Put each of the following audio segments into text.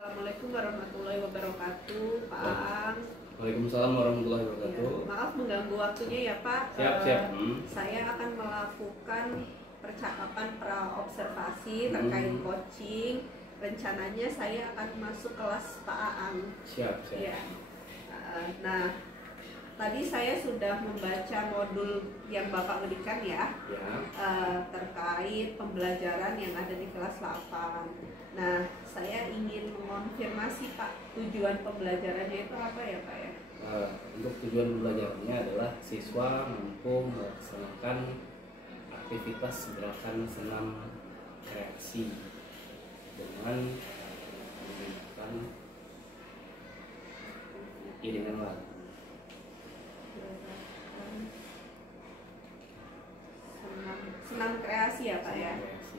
Assalamualaikum warahmatullahi wabarakatuh, Pak Aang. Waalaikumsalam warahmatullahi wabarakatuh. Ya, maaf mengganggu waktunya ya Pak. Siap. Saya akan melakukan percakapan praobservasi terkait coaching. Rencananya saya akan masuk kelas Pak Aang. Siap. Ya. Nah, tadi saya sudah membaca modul yang Bapak berikan ya. Terkait pembelajaran yang ada di kelas 8. Nah, saya ingin mengonfirmasi Pak, tujuan pembelajarannya itu apa ya Pak ya? Untuk tujuan pembelajarannya adalah siswa mampu melaksanakan aktivitas gerakan senam reaksi dengan menggunakan iringan lagu. Senam kreasi ya Pak ya? Reaksi.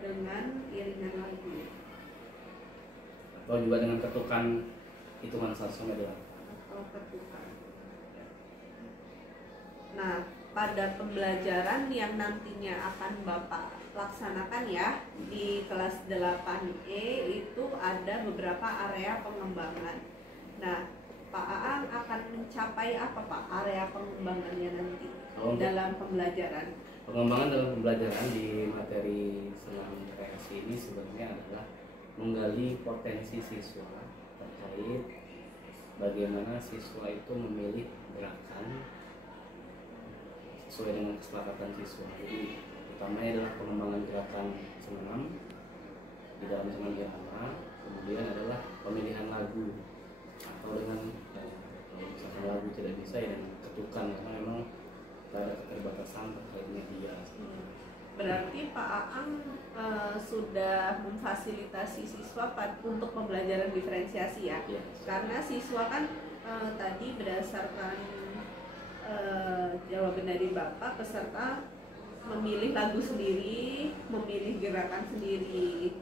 Dengan iringan lagu Atau juga dengan ketukan hitungan 1 sampai 8. atau ketukan. Nah, pada pembelajaran yang nantinya akan Bapak laksanakan ya di kelas 8E itu ada beberapa area pengembangan. Nah, Pak Aang akan mencapai apa Pak area pengembangannya nanti dalam pembelajaran? Pengembangan dalam pembelajaran di materi senam kreasi ini sebenarnya adalah menggali potensi siswa terkait bagaimana siswa itu memilih gerakan sesuai dengan kesepakatan siswa. Jadi utamanya adalah pengembangan gerakan senam di dalam senam irama, kemudian adalah pemilihan lagu atau dengan kalau misalkan lagu tidak bisa ya dengan ketukan karena memang ada keterbatasan terkait media. Berarti Pak Aang sudah memfasilitasi siswa untuk pembelajaran diferensiasi ya? Ya. Karena siswa kan tadi berdasarkan jawaban dari Bapak, peserta memilih lagu sendiri, memilih gerakan sendiri.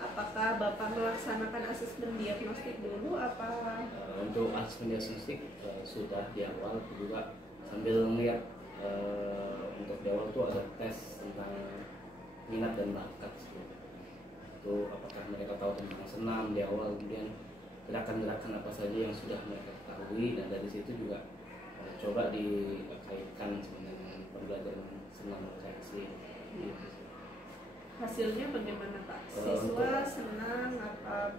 Apakah Bapak melaksanakan asesmen diagnostik dulu apa? Untuk asesmen diagnostik sudah di awal juga sambil melihat untuk di awal itu ada tes tentang minat dan bakat itu apakah mereka tahu tentang senam di awal, kemudian gerakan-gerakan apa saja yang sudah mereka ketahui, dan dari situ juga coba dikaitkan dengan pembelajaran senam reaksi. Hasilnya bagaimana Pak? Siswa senang apa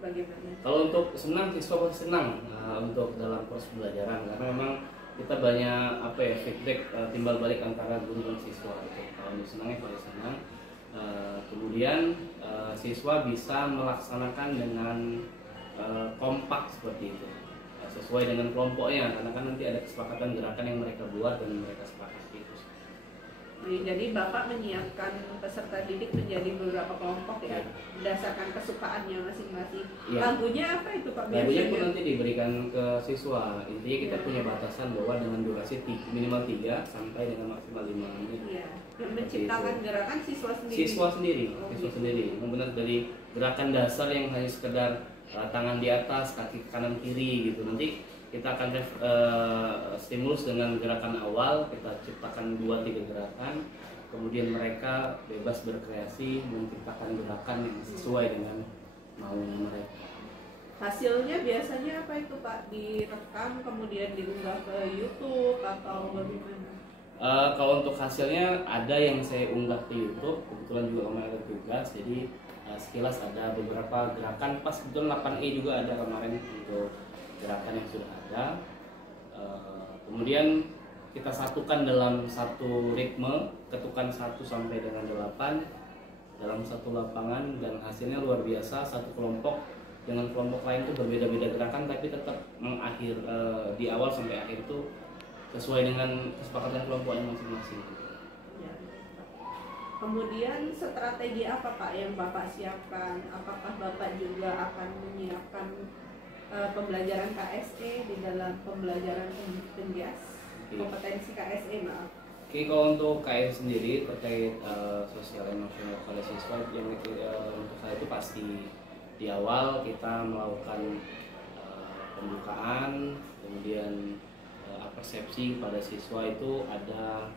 bagaimana? Kalau untuk senang, siswa pasti senang untuk dalam proses pembelajaran karena memang kita banyak feedback timbal balik antara guru dan siswa gitu. Kalau untuk senangnya paling senang. Kemudian siswa bisa melaksanakan dengan kompak seperti itu sesuai dengan kelompoknya karena kan nanti ada kesepakatan gerakan yang mereka buat dan mereka sepakati itu. Jadi Bapak menyiapkan peserta didik menjadi beberapa kelompok ya, berdasarkan kesukaannya masing-masing. Ya. Lagunya apa itu Pak? Lagunya pun nanti diberikan ke siswa. Intinya kita punya batasan bahwa dengan durasi minimal 3 sampai dengan maksimal 5 menit. Iya. Yang menciptakan gerakan siswa sendiri. Siswa sendiri. Benar dari gerakan dasar yang hanya sekedar tangan di atas, kaki kanan kiri gitu. Nanti kita akan stimulus dengan gerakan awal, kita ciptakan 2-3 gerakan, kemudian mereka bebas berkreasi menciptakan gerakan yang sesuai dengan mau mereka. Hasilnya biasanya apa itu Pak? Direkam kemudian diunggah ke YouTube atau bagaimana? Kalau untuk hasilnya ada yang saya unggah ke YouTube, kebetulan juga kemarin ada tugas, jadi sekilas ada beberapa gerakan, pas kebetulan 8E juga ada kemarin untuk gerakan yang sudah ada. Kemudian kita satukan dalam satu ritme, ketukan 1 sampai dengan 8 dalam satu lapangan, dan hasilnya luar biasa. Satu kelompok dengan kelompok lain itu berbeda-beda gerakan tapi tetap mengakhir di awal sampai akhir itu sesuai dengan kesepakatan kelompoknya masing-masing. Ya. Kemudian strategi apa Pak yang Bapak siapkan? Apakah Bapak juga akan menyiapkan pembelajaran KSE di dalam pembelajaran penjas? Kompetensi KSE maaf. Oke, kalau untuk KSE sendiri terkait sosial emosional pada siswa yang untuk hal itu pasti di awal kita melakukan pembukaan, kemudian persepsi pada siswa itu ada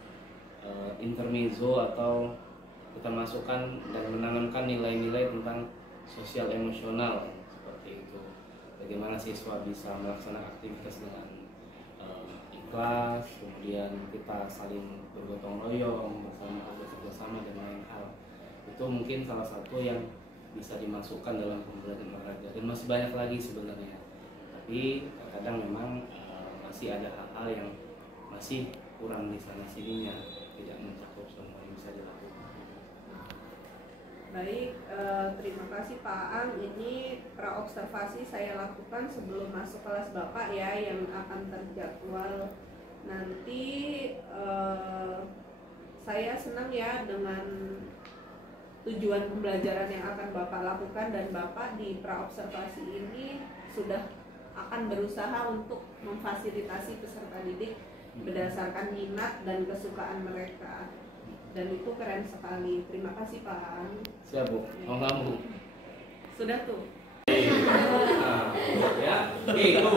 intermezzo atau kita masukkan dan menanamkan nilai-nilai tentang sosial emosional seperti itu. Bagaimana siswa bisa melaksanakan aktivitas dengan ikhlas, kemudian kita saling bergotong royong bersama dan lain hal. Itu mungkin salah satu yang bisa dimasukkan dalam pembelajaran olahraga, dan masih banyak lagi sebenarnya. Tapi kadang memang masih ada hal-hal yang masih kurang di sana sininya, tidak mencakup semua yang bisa dilakukan. Baik, terima kasih Pak Ang. Ini praobservasi saya lakukan sebelum masuk kelas Bapak ya, yang akan terjadwal nanti. Saya senang ya dengan tujuan pembelajaran yang akan Bapak lakukan, dan Bapak di praobservasi ini sudah akan berusaha untuk memfasilitasi peserta didik berdasarkan minat dan kesukaan mereka, dan itu keren sekali. Terima kasih Pak. Siap Bu, mau kamu? Sudah tuh. Nah, ya, oke, itu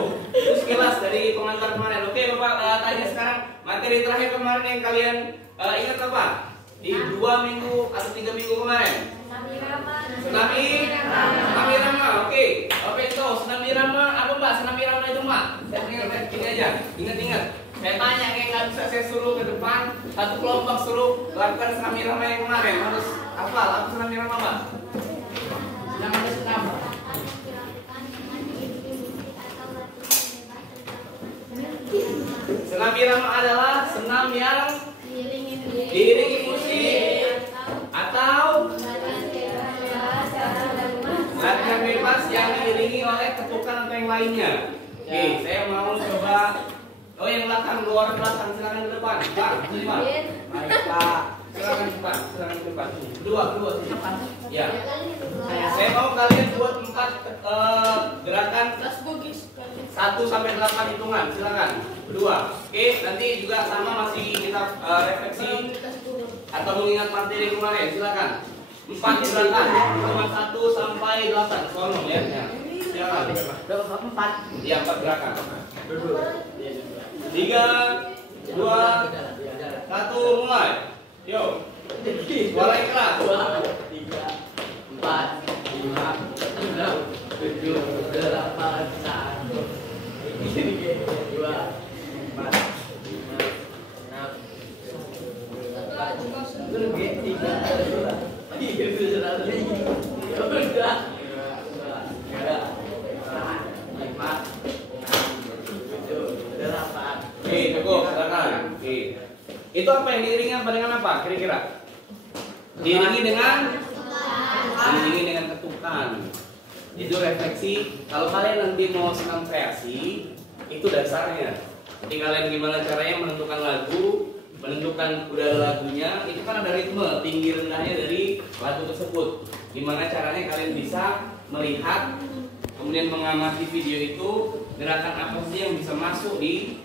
sekilas dari pengantar kemarin. Oke Bapak, tanya sekarang materi terakhir kemarin yang kalian ingat apa? Di 2 minggu atau 3 minggu kemarin? Tsunami Rama. Oke. Apa itu tsunami Rama? Apa Mbak tsunami Rama itu Mbak? Saya ingat gini aja. Ingat. Saya tanya, kayak nggak bisa saya suruh ke depan satu kelompok suruh lakukan tsunami Rama yang kemarin. Harus hafal apa tsunami Rama Mbak? Tsunami Rama adalah senam yang diiringi musik atau latihan bebas yang diiringi oleh ketukan atau yang lainnya. Oke, saya mau coba. Oh, yang belakang, dua orang belakang, silakan ke depan. Pak, sini Pak. Baik Pak. Silakan ke depan. Kedua. Ya. Saya mau kalian buat 4 gerakan 1 sampai 8 hitungan. Silakan. Kedua. Oke, nanti juga sama masih kita refleksi atau mengingat materi kemarin. Silakan. 4 gerakan, cuma 1 sampai 8. Tolong ya. Silakan. Berapa 4? Iya, 4 gerakan. 3, 2, 1, mulai. Yuk. Suara yang keras. 3, 4, 5, 6, 7, 8, 1, 2, 4, 5, 6, 8. Oke, cukup. Silakan. Oke. Itu apa yang diiringi apa dengan apa? Kira-kira? Diiringi dengan ketukan. Itu refleksi. Kalau kalian nanti mau senam kreasi, itu dasarnya. Jadi kalian gimana caranya menentukan lagu, menentukan udah lagunya, itu kan ada ritme tinggi rendahnya dari lagu tersebut. Gimana caranya kalian bisa melihat, kemudian mengamati video itu, gerakan apa sih yang bisa masuk di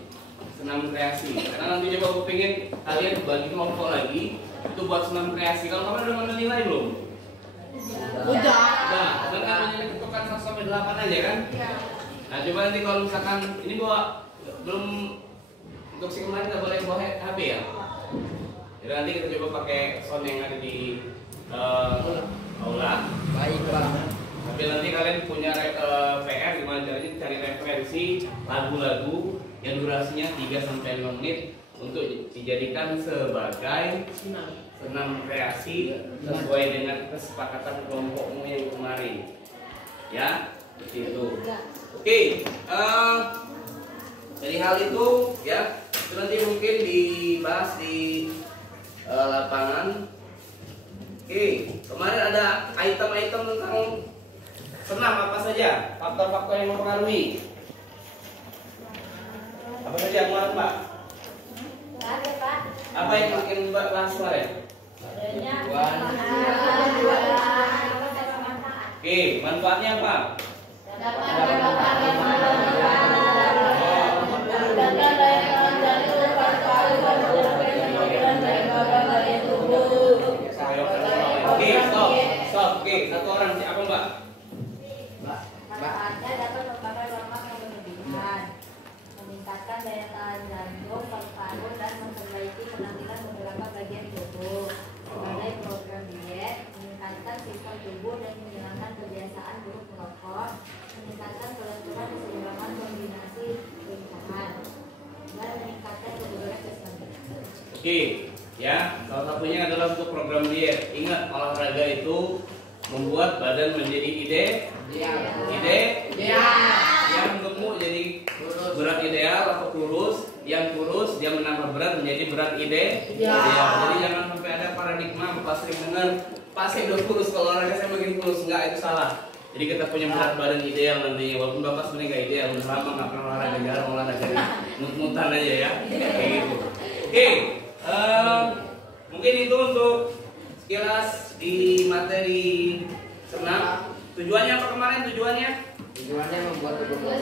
senam kreasi. Karena nanti coba aku pengen kalian bagi kelompok lagi itu buat senam kreasi. Kalau kamu udah menilai belum? Udah. Kan namanya ketukan 1 sampai 8 aja kan? Iya. Nah, coba nanti kalau misalkan ini bawa belum untuk si kemarin nggak boleh bawa HP ya. Jadi nanti kita coba pakai sound yang ada di aula. Baik Pak. Tapi nanti kalian punya PR gimana caranya cari referensi lagu-lagu yang durasinya 3 sampai 5 menit untuk dijadikan sebagai senam kreasi sesuai dengan kesepakatan kelompokmu yang kemarin. Ya, seperti itu. Oke, dari hal itu ya, itu nanti mungkin dibahas di lapangan. Oke, kemarin ada item-item tentang senam apa saja, faktor-faktor yang mempengaruhi. Apa saja kemarin Mbak? Apa yang mungkin Mbak bahas kemarin? Oke, manfaatnya apa? Oke, stop. Oke, satu orang siapa Mbak? Manfaatnya dapat membangun lemak yang berlebihan, meningkatkan daya tahan jantung, paru-paru, dan memperbaiki penampilan beberapa bagian tubuh. Sebagai program diet, meningkatkan sistem tubuh dan menghilangkan kebiasaan Oke, ya. Salah satunya adalah untuk program diet. Ingat, olahraga itu membuat badan menjadi yang gemuk jadi berat ideal atau kurus, yang kurus dia menambah berat menjadi berat ideal. Jadi jangan sampai ada paradigma pas sering dengar Pak saya udah kurus, kalau olahraga saya makin kurus. Enggak, itu salah. Jadi kita punya berat badan ideal nantinya, walaupun bapak sebenarnya nggak ideal, udah lama nggak pernah olahraga, jarang olahraga, mut-mutan aja ya, kayak gitu. Oke, mungkin itu untuk sekilas di materi senam. Tujuannya apa kemarin? Tujuannya membuat tubuh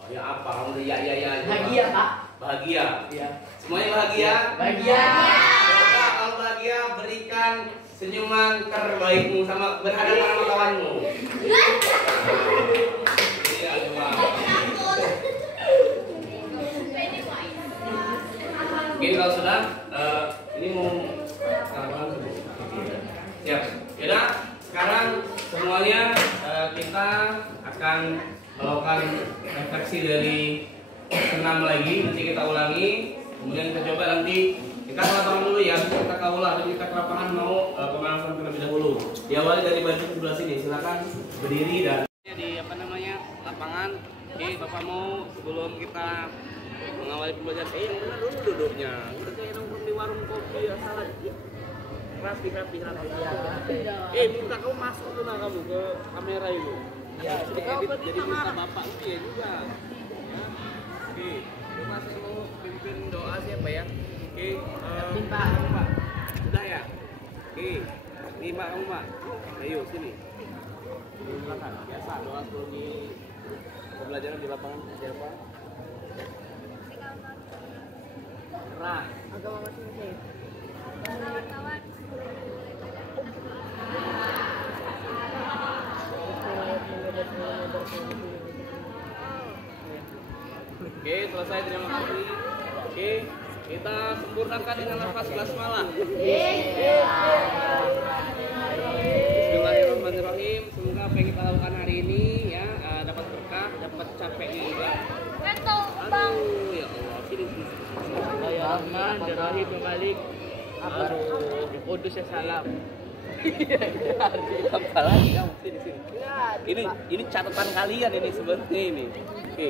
Oh ya apa? Kamu ya aja. bahagia, Pak. Bahagia. Iya. Semuanya bahagia. Bahagia. Coba kalau bahagia berikan senyuman terbaikmu sama berhadapan sama kawanmu. Iya, coba. Mungkin kalau sudah, ini mau siap. Yaudah, sekarang semuanya kita akan melakukan refleksi dari senam lagi. Nanti kita ulangi, kemudian kita coba nanti kita ke lapangan dulu ya. Kita ke aula dan kita ke lapangan mau pemanasan terlebih dahulu. Diawali dari baju sebelah sini. Silakan berdiri dan di lapangan. Oke, Bapak mau sebelum kita mengawali pembelajaran, yang benar dulu duduknya. Kita kayak nongkrong di warung kopi ya, salah. Rapi. Minta kamu masuk tuh kamu ke kamera itu. Ya, edit jadi minta Bapak itu ya juga. Ya. Oke, terima kasih mau pimpin doa siapa ya? Oke, Pak. Sudah ya? Oke, ini Mbak kamu Mbak. Ayo sini. Silakan. Biasa doa sebelum di pembelajaran di lapangan siapa? Nah, agama masing-masing. Kawan-kawan. Oke, selesai, terima kasih. Oke, kita sempurnakan dengan nafas basmalah. Bismillahirrahmanirrahim. Semoga apa yang kita lakukan hari ini ya dapat berkah, dapat capeknya juga. Aduh, ya Allah, sini. Bismillahirrahmanirrahim. Kembali. Aduh, Kudus ya salam. Apalagi kamu sini. Ini catatan kalian ini sebenarnya ini. Oke.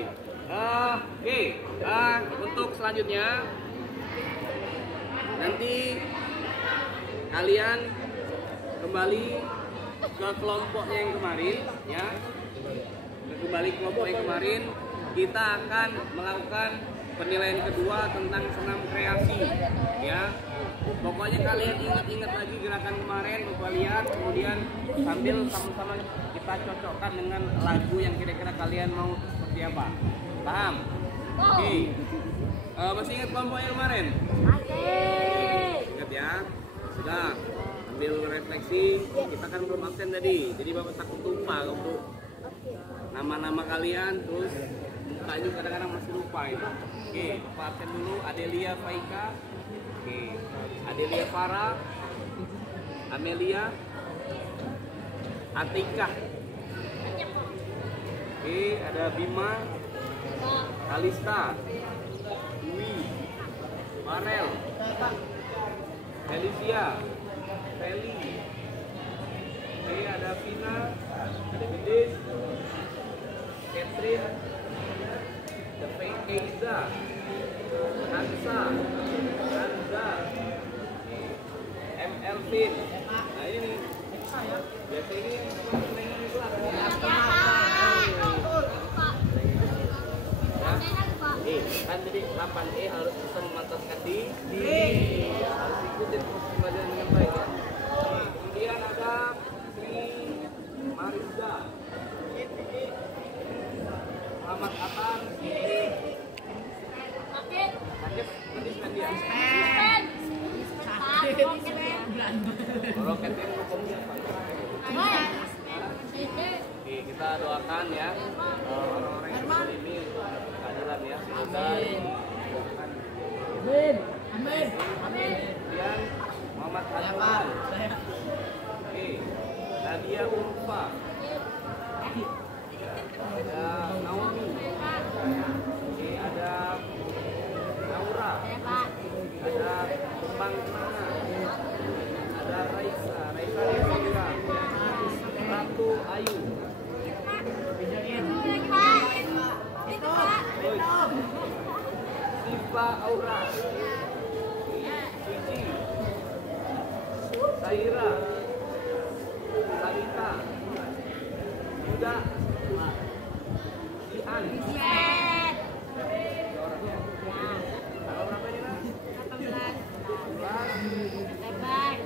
Untuk selanjutnya nanti kalian kembali ke kelompoknya yang kemarin ya. Kembali ke kelompok yang kemarin, kita akan melakukan penilaian kedua tentang senam kreasi ya. Pokoknya kalian ingat-ingat lagi gerakan kemarin, coba lihat, kemudian sambil sama-sama kita cocokkan dengan lagu yang kira-kira kalian mau seperti apa. Paham? Oke. Masih ingat kelompoknya kemarin? Ingat ya? Sudah. Sambil refleksi, kita kan belum absen tadi, jadi Bapak takut lupa untuk nama-nama kalian, terus muka juga kadang-kadang masih lupa itu. Oke, Bapak absen dulu. Adelia Faika. Oke, Adelia Farah, Amelia, Atika. Oke, ada Bima, Kalista, Dwi, Farel, Felicia, Feli. Oke, ada Vina, ada Bidis, Catherine, ada Keiza, Hansa, Hanza, Elvin. Nah ini nih, biasa ini yang kelas. Kan jadi 8E harus bisa memantaskan diri, harus ikutin pembelajaran dengan baik ya. Kemudian ada Sri Mariza, Muhammad Atan, Sakit dia. Roketin hukumnya apa? Oke, kita doakan ya orang-orang yang seperti ini untuk keadilan ya. Semoga amin. Kemudian Muhammad Azwan. Oke, Nadia Urfa. Ada Naomi. Siva Aura, Suci, Saira, Salita, Yuda, Ihan. Tanggal berapa ini, Nak? 18.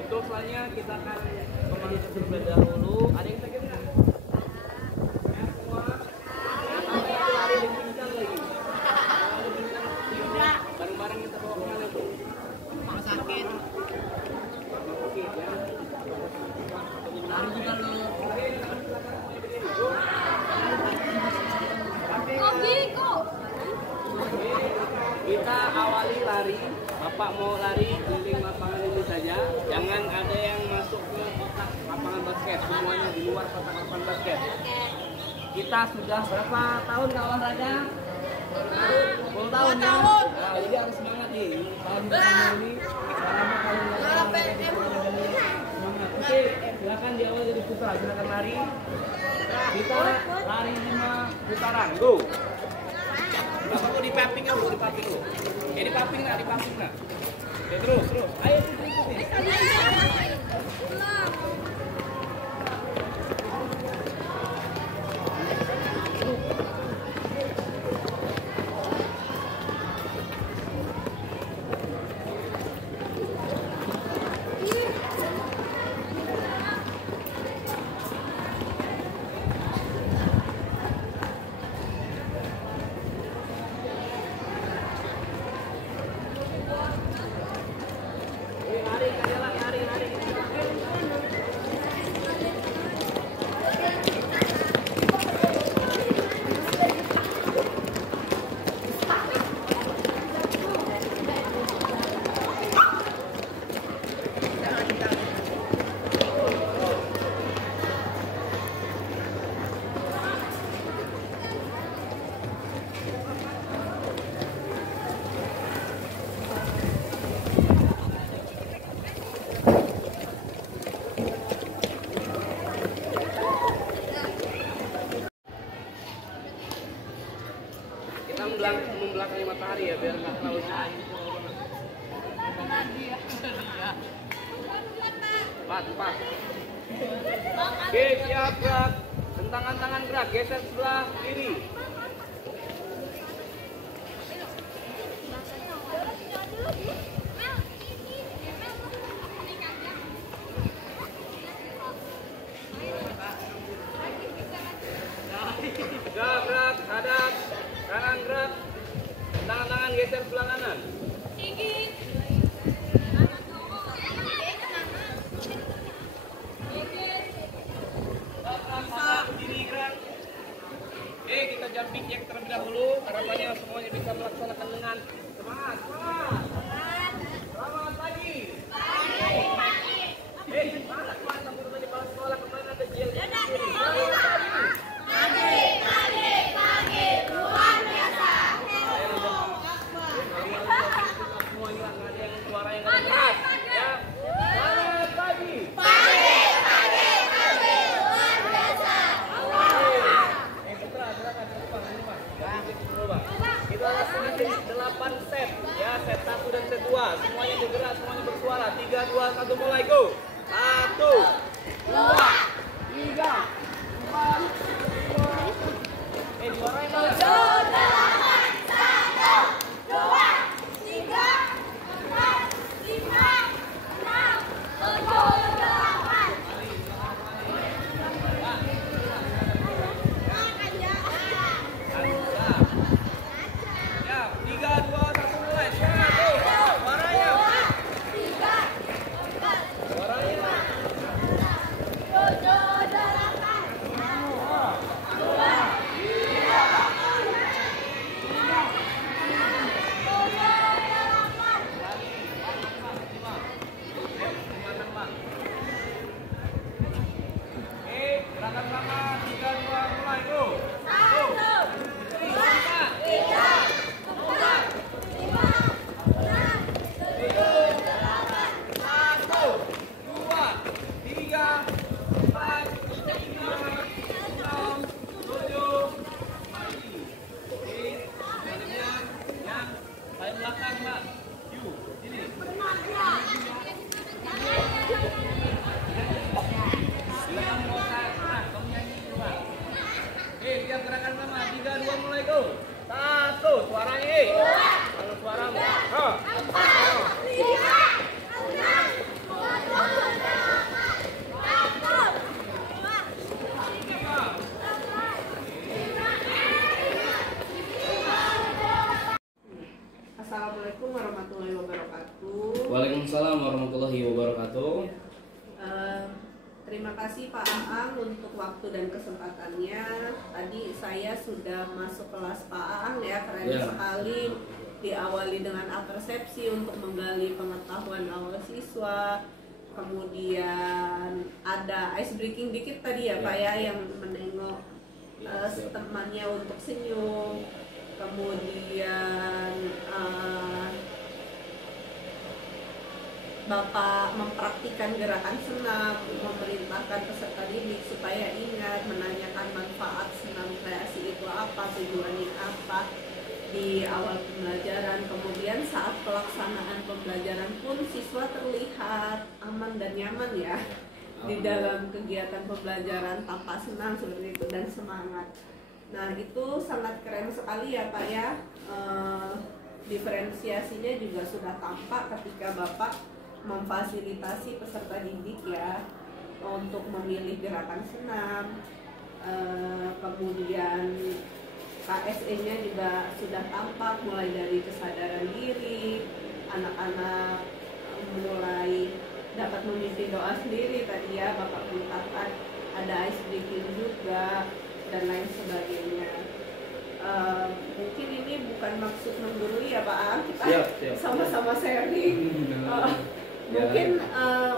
Untuk selanjutnya kita akan kembali terlebih dahulu. Ada yang sakit nggak? Ya, semua. Lari lebih kencang lagi. Bareng-bareng kita bawa kemana tuh? Mau sakit. Oke, ya. Lari juga lu. Kita awali lari. Bapak mau lari keliling lapangan ini saja. Jangan ada yang masuk ke kotak lapangan basket. Semuanya di luar kotak lapangan basket. Kita sudah berapa tahun nggak olahraga? 10 tahun ya? Nah, jadi harus semangat nih. Tahun pertama ini, selama tahun semangat. Oke, silakan di awal dari putra. Silakan lari. Kita lari 5 putaran. Go. Bapak mau di pumping nggak? Di pumping lu. Ya di pumping nggak? Di pumping nggak? Ya terus. Ayo ikutin. Membelakangi matahari ya biar nggak terlalu jauh. Cepat. Oke, siap gerak. Tentangan tangan gerak, geser sebelah kiri. Gerak, hadap, kanan gerak. Tangan geser sebelah kanan. Kita jumping jack terlebih dahulu. Harapannya semuanya bisa melaksanakan dengan semangat. Selamat pagi. Semangat sampai kembali ke sekolah kemarin ada jel. Pagi. Luar biasa. Semuanya nggak ada yang suara yang nggak keras. Ya. Selamat pagi. Kita lakukan 8 set ya, set 1 dan set 2. Semuanya bergerak, semuanya bersuara. 3, 2, 1 mulai, go. 1, 2, 3, 4, 5. Suarain dong. 7, 8, 1, 2, 3, 4, 5, 6, 7, 8. Ya, 3, 2, 1 mulai. Suaranya. Suaranya. 7, 8. 2, 3, kasih Pak Aang untuk waktu dan kesempatannya. Tadi saya sudah masuk kelas Pak Aang ya, keren sekali. Diawali dengan apersepsi untuk menggali pengetahuan awal siswa. Kemudian ada ice breaking dikit tadi ya Pak ya, yang menengok temannya untuk senyum. Kemudian Bapak mempraktikkan gerakan senam, memerintahkan peserta didik supaya ingat, menanyakan manfaat senam kreasi itu apa, tujuannya apa di awal pembelajaran. Kemudian saat pelaksanaan pembelajaran pun siswa terlihat aman dan nyaman ya di dalam kegiatan pembelajaran tanpa senang seperti itu dan semangat. Nah itu sangat keren sekali ya Pak ya. Diferensiasinya juga sudah tampak ketika Bapak memfasilitasi peserta didik ya untuk memilih gerakan senam. Kemudian KSE-nya juga sudah tampak mulai dari kesadaran diri, anak-anak mulai dapat memimpin doa sendiri tadi ya Bapak beritakan, ada ice breaking juga dan lain sebagainya. Mungkin ini bukan maksud menggurui ya Pak Aang, kita sama-sama sharing. Mungkin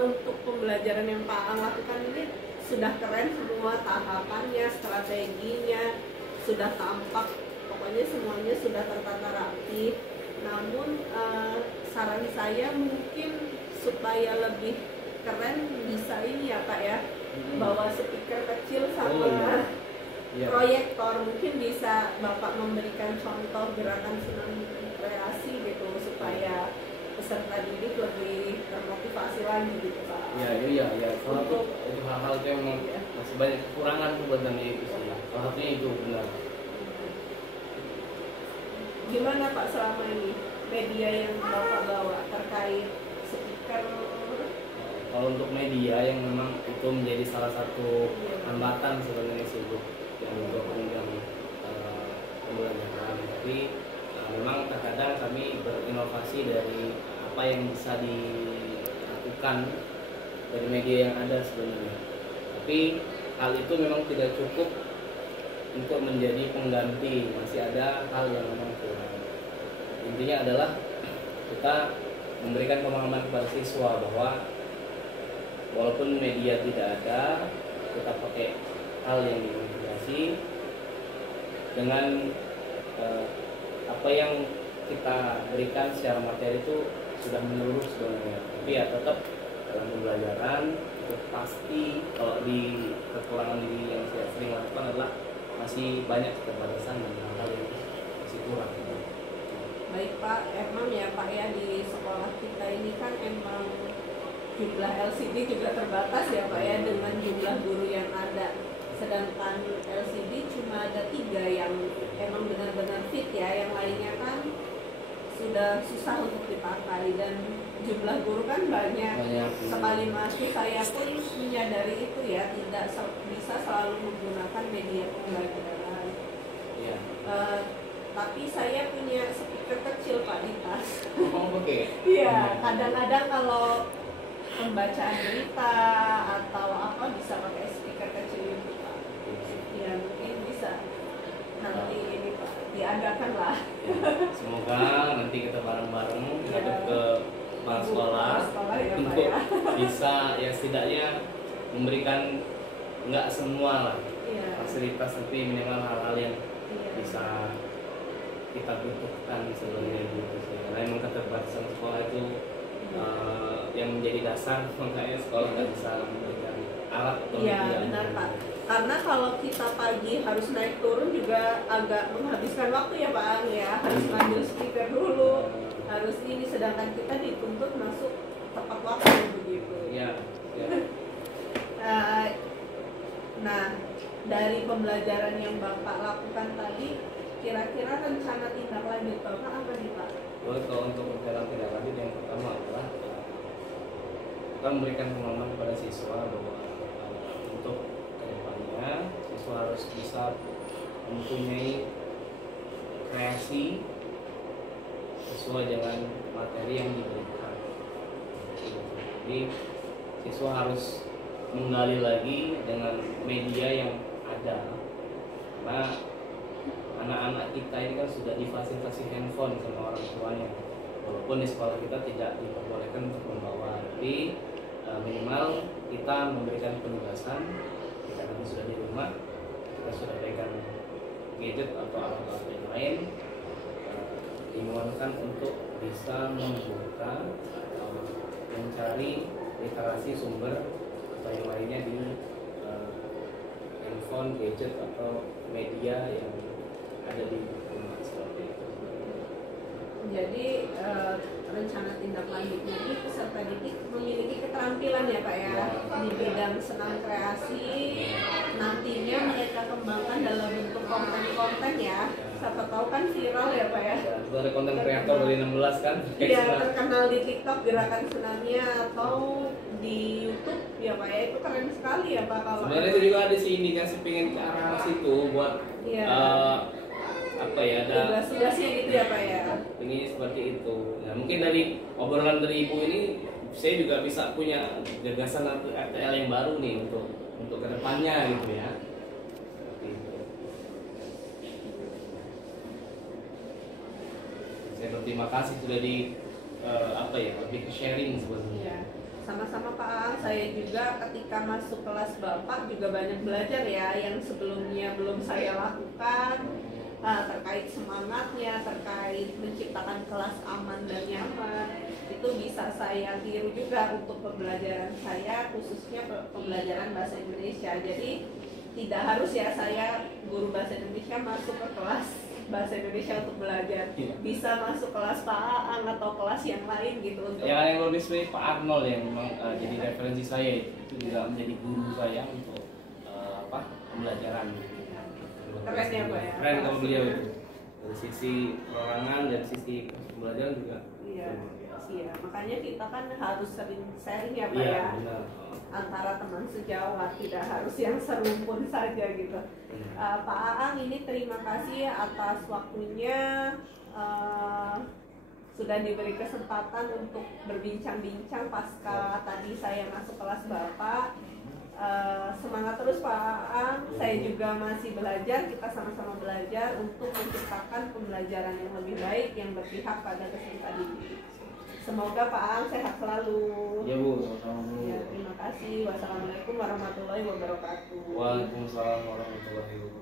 untuk pembelajaran yang Pak Aang lakukan ini sudah keren semua, tahapannya, strateginya sudah tampak, pokoknya semuanya sudah tertata rapi. Namun saran saya mungkin supaya lebih keren bisa ini ya Pak ya, bawa speaker kecil sama proyektor, mungkin bisa Bapak memberikan contoh gerakan senam kreasi gitu supaya peserta didik lebih termotivasi lagi gitu Pak. Iya. Untuk hal-hal yang masih banyak kekurangan sebenarnya itu sih. Salah satunya itu benar. Gimana Pak selama ini media yang Bapak bawa terkait speaker? Kalau untuk media yang memang itu menjadi salah satu hambatan sebenarnya sih Bu, yang untuk penunjang pembelajaran. Tapi memang terkadang kami berinovasi dari apa yang bisa dilakukan dari media yang ada sebenarnya. Tapi hal itu memang tidak cukup untuk menjadi pengganti, masih ada hal yang memang kurang. Intinya adalah kita memberikan pemahaman kepada siswa bahwa walaupun media tidak ada, kita pakai hal yang diinspirasi dengan apa yang kita berikan secara materi itu sudah menyeluruh sebenarnya. Tapi ya tetap dalam pembelajaran itu pasti kalau di kekurangan diri yang saya sering lakukan adalah masih banyak keterbatasan dan hal-hal yang masih kurang. Baik Pak, emang ya Pak ya di sekolah kita ini kan emang jumlah LCD juga terbatas ya Pak ya dengan jumlah guru yang ada. Sedangkan LCD cuma ada 3 yang emang benar-benar fit ya, yang lainnya kan sudah susah untuk dipakai dan jumlah guru kan banyak. Sekali masuk saya pun menyadari itu ya, tidak bisa selalu menggunakan media pembelajaran. Tapi saya punya speaker kecil Pak di tas. Iya, kadang-kadang kalau pembacaan berita atau apa bisa pakai speaker kecil itu Pak. Ya mungkin bisa nanti ini Pak diadakan lah. Semoga nanti kita bareng-bareng ngadep ke kepala sekolah ya, untuk ya. bisa ya setidaknya memberikan nggak semua lah Iya. fasilitas, tapi minimal hal-hal yang Iya. bisa kita butuhkan sebenarnya gitu sih. Karena memang keterbatasan sekolah itu yang menjadi dasar, makanya sekolah nggak bisa memberikan alat atau Iya media. benar Pak. Karena kalau kita pagi harus naik turun juga agak menghabiskan waktu ya Pak Ang ya. Harus ngambil speaker dulu, harus ini. Sedangkan kita dituntut masuk tepat waktu begitu. Iya. Nah dari pembelajaran yang Bapak lakukan tadi, kira-kira rencana tindak lanjut Bapak apa nih Pak? Kalau untuk rencana tindak lanjut yang pertama adalah kita memberikan pemahaman kepada siswa bahwa untuk kedepannya siswa harus bisa mempunyai kreasi sesuai dengan materi yang diberikan. Jadi siswa harus menggali lagi dengan media yang ada, karena anak-anak kita ini kan sudah difasilitasi handphone sama orang tuanya, walaupun di sekolah kita tidak diperbolehkan untuk membawa, tapi minimal kita memberikan penugasan jika nanti sudah di rumah kita sudah berikan gadget atau alat-alat yang lain, dimohonkan untuk bisa membuka atau mencari literasi sumber atau yang lainnya di handphone, gadget atau media yang ada di rumah seperti itu. Jadi rencana tindak lanjutnya ini peserta didik memiliki keterampilan ya Pak ya di bidang senam kreasi, nantinya mereka kembangkan dalam bentuk konten-konten ya. Siapa tahu kan viral ya Pak ya. Itu ada konten kreator dari 16 kan? Iya, terkenal di TikTok gerakan senamnya atau di YouTube ya Pak ya, itu keren sekali ya Pak kalau. Sebenarnya itu juga ada sih indikasi pengen ke arah situ buat Iya. apa ya, ada tugas-tugasnya gitu ya Pak ya. ini seperti itu. Nah mungkin dari obrolan dari ibu ini saya juga bisa punya gagasan atau RTL yang baru nih untuk kedepannya gitu ya. Seperti itu. Saya berterima kasih sudah di apa ya, lebih ke sharing sebenarnya. Iya. Sama-sama Pak Aang, saya juga ketika masuk kelas Bapak juga banyak belajar ya yang sebelumnya belum saya lakukan. Terkait semangatnya, terkait menciptakan kelas aman dan nyaman, itu bisa saya tiru juga untuk pembelajaran saya, khususnya pembelajaran bahasa Indonesia. Jadi tidak harus ya saya guru bahasa Indonesia masuk ke kelas bahasa Indonesia untuk belajar, bisa masuk kelas Pak Aang atau kelas yang lain gitu untuk. Yang lebih sebenarnya Pak Arnold yang memang jadi referensi saya, itu juga menjadi guru saya untuk pembelajaran. Keren ya Pak ya. Keren kalau beliau itu dari sisi perorangan dan sisi pembelajaran juga. Iya, iya. Makanya kita kan harus sering sharing ya Pak Iya, ya. benar. Antara teman sejawat, tidak harus yang serumpun saja gitu. Pak Aang ini terima kasih atas waktunya, sudah diberi kesempatan untuk berbincang-bincang pasca tadi saya masuk kelas Bapak. Semangat terus Pak Aang, saya juga masih belajar, kita sama-sama belajar untuk menciptakan pembelajaran yang lebih baik yang berpihak pada peserta didik. Semoga Pak Aang sehat selalu. Ya Bu, sama-sama. Ya, terima kasih. Wassalamualaikum warahmatullahi wabarakatuh. Waalaikumsalam warahmatullahi wabarakatuh.